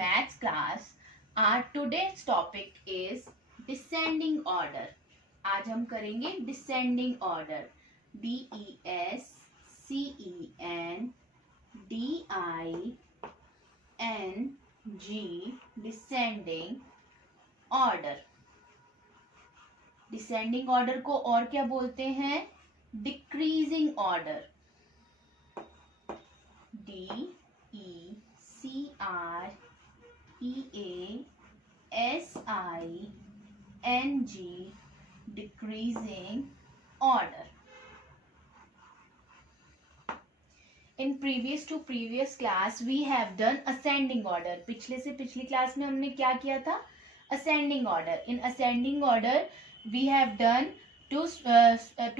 maths class. Our today's topic is descending order. आज हम करेंगे descending order. DESCENDING descending order. Descending order को और क्या बोलते हैं? Decreasing order. DECREASING decreasing order. In previous class we have done ascending order. पिछले से पिछली क्लास में हमने क्या किया था? Ascending order. In ascending order we have done to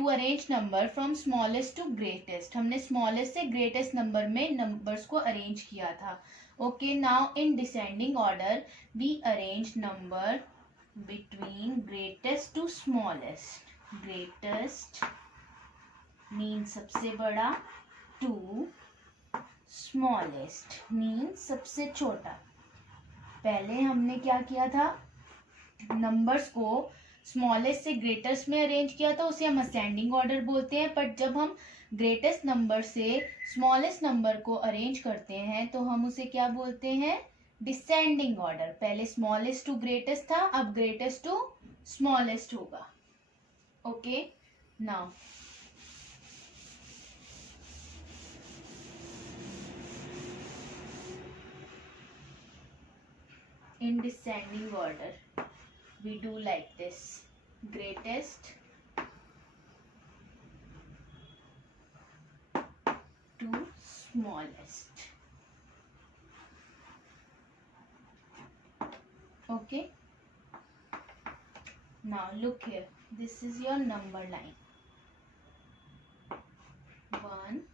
arrange number from smallest to greatest. हमने smallest से greatest number में numbers को arrange किया था. Okay, now in descending order we arrange number between greatest to smallest. Greatest means सबसे बड़ा, to smallest means सबसे छोटा. पहले हमने क्या किया था? नंबर्स को स्मॉलेस्ट से ग्रेटेस्ट में अरेंज किया था, उसे हम असेंडिंग ऑर्डर बोलते हैं. बट जब हम ग्रेटेस्ट नंबर से स्मॉलेस्ट नंबर को अरेंज करते हैं तो हम उसे क्या बोलते हैं? Descending order. पहले स्मॉलेस्ट टू ग्रेटेस्ट था, अब ग्रेटेस्ट टू स्मॉलेस्ट होगा. Okay, now in descending order we do like this: greatest to smallest. Okay, now look here, this is your number line. 1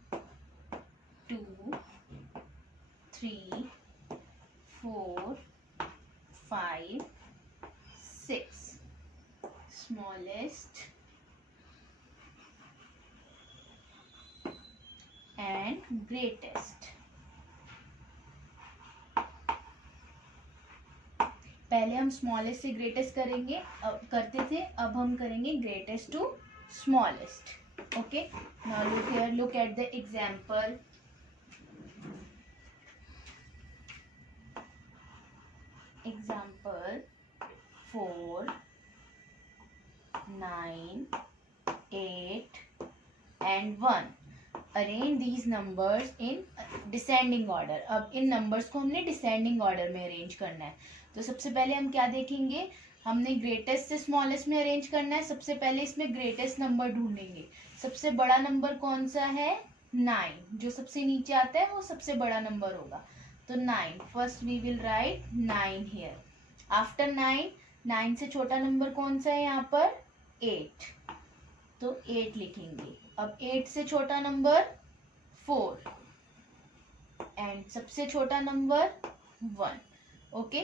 2 3 4 5 6. Smallest and greatest. पहले हम smallest से greatest करेंगे, करते थे, अब हम करेंगे greatest to smallest. Okay, now look here, look at the example. Example 4 9 8 and 1. Arrange these numbers in descending order. अब इन numbers को हमने descending order में arrange करना है. तो सबसे पहले हम क्या देखेंगे? हमने greatest से smallest में arrange करना है. सबसे पहले इसमें greatest number ढूंढेंगे. सबसे बड़ा number कौन सा है? 9. जो सबसे नीचे आता है वो सबसे बड़ा number होगा. तो 9. First we will write 9 here. After 9 से छोटा नंबर कौन सा है यहाँ पर? 8. तो 8 लिखेंगे. अब 8 से छोटा नंबर 4 एंड सबसे छोटा नंबर 1. ओके,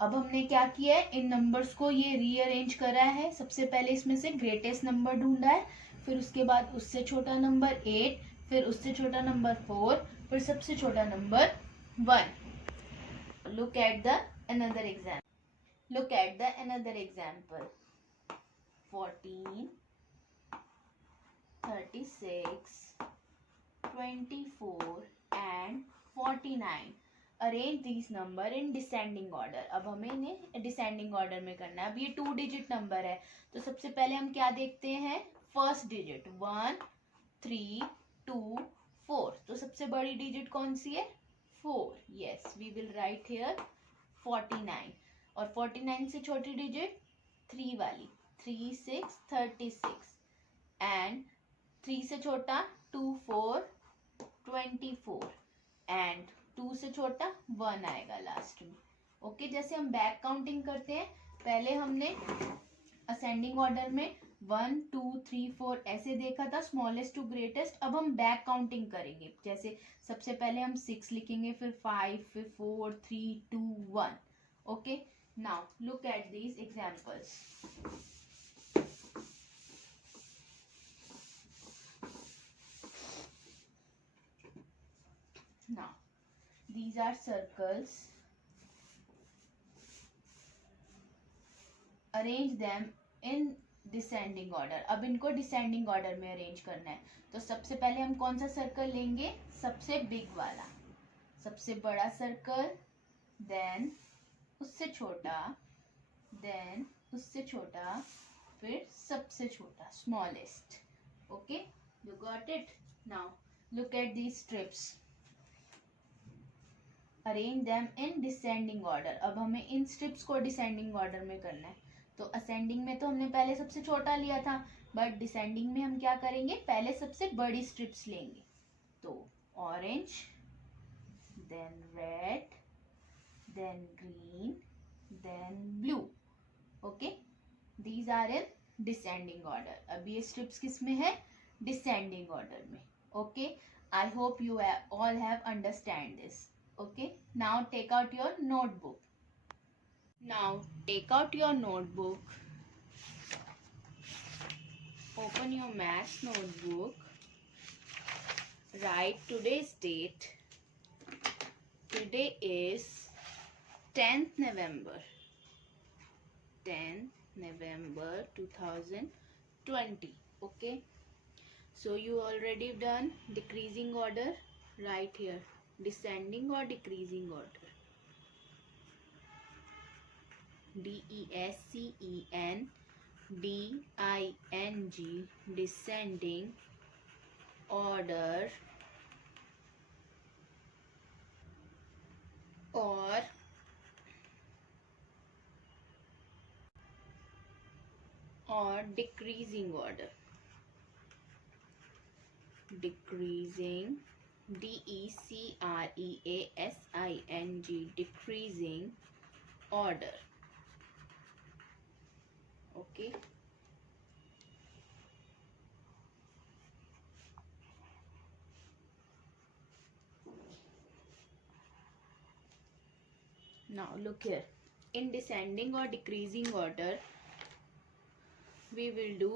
अब हमने क्या किया है? इन नंबर्स को ये रीअरेंज करा है. सबसे पहले इसमें से ग्रेटेस्ट नंबर ढूंढा है, फिर उसके बाद उससे छोटा नंबर 8, फिर उससे छोटा नंबर 4, फिर सबसे छोटा number 1. Look at the another example. Look at the another example. 14, 36, 24 and 49. Arrange these number in descending order. अब हमें इन्हें descending order में करना है. अब ये 2 digit number है, तो सबसे पहले हम क्या देखते हैं? First digit 1 3 2 4. तो सबसे बड़ी डिजिट कौन सी है? 4. Yes, we will write here 49. और 49 से छोटी डिजिट 3 वाली 3 6 36 एंड 3 से छोटा 2 4 24 एंड 2 से छोटा 1 आएगा लास्ट में. ओके, जैसे हम बैक काउंटिंग करते हैं, पहले हमने असेंडिंग ऑर्डर में 1 2 3 4 ऐसे देखा था, स्मॉलेस्ट टू ग्रेटेस्ट. अब हम बैक काउंटिंग करेंगे. जैसे सबसे पहले हम 6 लिखेंगे, फिर 5, फिर 4 3 2 1. Okay, now look at these examples. Now these are circles arrange them in descending order. अब इनको डिसेंडिंग ऑर्डर में अरेंज करना है। तो सबसे पहले हम कौन सा सर्कल लेंगे, सबसे बिग वाला, सबसे बड़ा सर्कल, देन उससे छोटा, देन उससे छोटा, फिर सबसे छोटा, smallest. Okay, you got it. Now look at these strips, arrange them in descending order. अब हमें इन स्ट्रिप्स को डिसेंडिंग ऑर्डर में करना है। तो असेंडिंग में तो हमने पहले सबसे छोटा लिया था, बट डिसेंडिंग में हम क्या करेंगे, पहले सबसे बड़ी स्ट्रिप्स लेंगे। तो orange, then red, then green, then blue. Okay, these are in descending order. अब ये स्ट्रिप्स किस में है, डिसेंडिंग ऑर्डर में। Okay, I hope you all have understand this. Okay, now take out your notebook. Now take out your notebook. Open your maths notebook. Write today's date. Today is 10th November. 10th November 2020. Okay. So you already done decreasing order. Right here. Descending or decreasing order. DESCENDING, descending order, or decreasing order. Decreasing, DECREASING, decreasing order. Okay. Now look here. In descending or decreasing order, we will do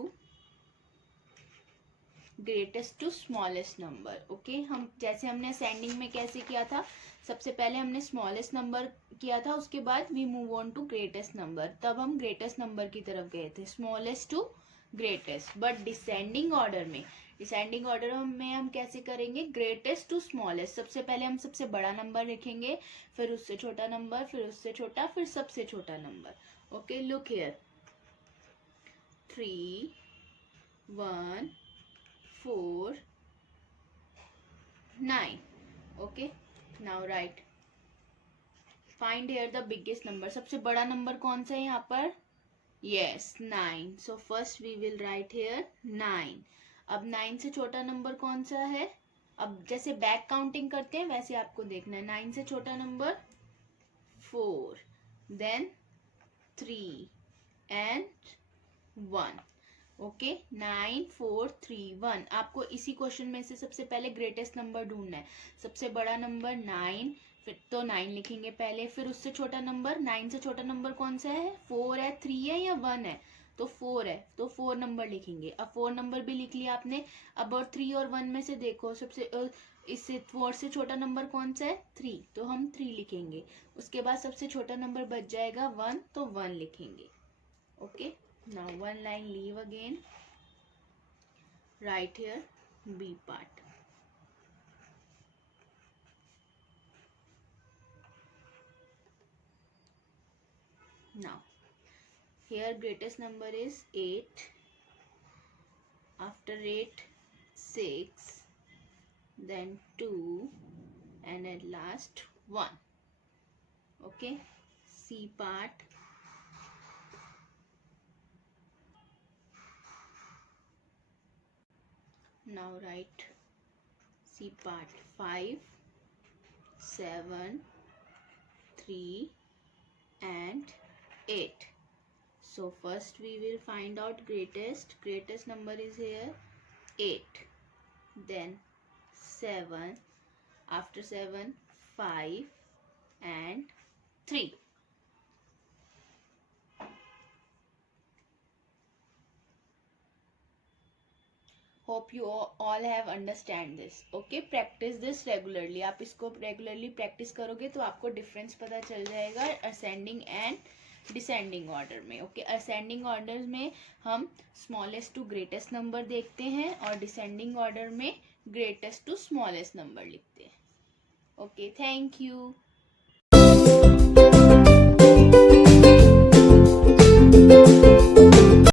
greatest to smallest number. Okay, हम जैसे हमने ascending में कैसे किया था, सबसे पहले हमने स्मॉलेस्ट नंबर किया था, उसके बाद we move on to greatest number. तब हम ग्रेटेस्ट नंबर की तरफ गए थे, smallest to greatest. But descending order में हम कैसे करेंगे, ग्रेटेस्ट टू स्मॉलेस्ट. सबसे पहले हम सबसे बड़ा नंबर लिखेंगे, फिर उससे छोटा नंबर, फिर उससे छोटा, फिर सबसे छोटा number. Okay, look here, 3 1 4 9. Okay, now write, find here the biggest number. सबसे बड़ा नंबर कौन सा है यहाँ पर, yes 9. So first we will write here 9. अब 9 से छोटा नंबर कौन सा है, अब जैसे बैक काउंटिंग करते हैं वैसे आपको देखना है. 9 से छोटा नंबर 4, then 3 and 1. ओके, 9 4 3 1. आपको इसी क्वेश्चन में से सबसे पहले ग्रेटेस्ट नंबर ढूंढना है. सबसे बड़ा नंबर 9, फिर तो 9 लिखेंगे पहले, फिर उससे छोटा नंबर, 9 से छोटा नंबर कौन सा है, 4 है, 3 है या 1 है, तो 4 है, तो 4 नंबर लिखेंगे. अब 4 नंबर भी लिख लिया आपने. अब और 3 और 1 में से देखो, सबसे इससे 4 से छोटा नंबर कौन सा है, 3, तो हम 3 लिखेंगे. उसके बाद सबसे छोटा नंबर बच जाएगा 1, तो 1 लिखेंगे. Okay, now one line leave again, write here B part. Now here greatest number is 8, after 8 6, then 2, and at last 1. Okay, C part. Now write C part, 5 7 3 and 8. So first we will find out greatest number is here 8, then 7, after 7 5 and 3. Hope you all have understand this. Okay, practice this regularly. आप इसको regularly practice करोगे तो आपको difference पता चल जाएगा ascending and descending order में। Okay, ascending order में हम स्मॉलेस्ट टू ग्रेटेस्ट नंबर देखते हैं और डिसेंडिंग ऑर्डर में ग्रेटेस्ट टू स्मॉलेस्ट नंबर लिखते हैं। Okay, thank you.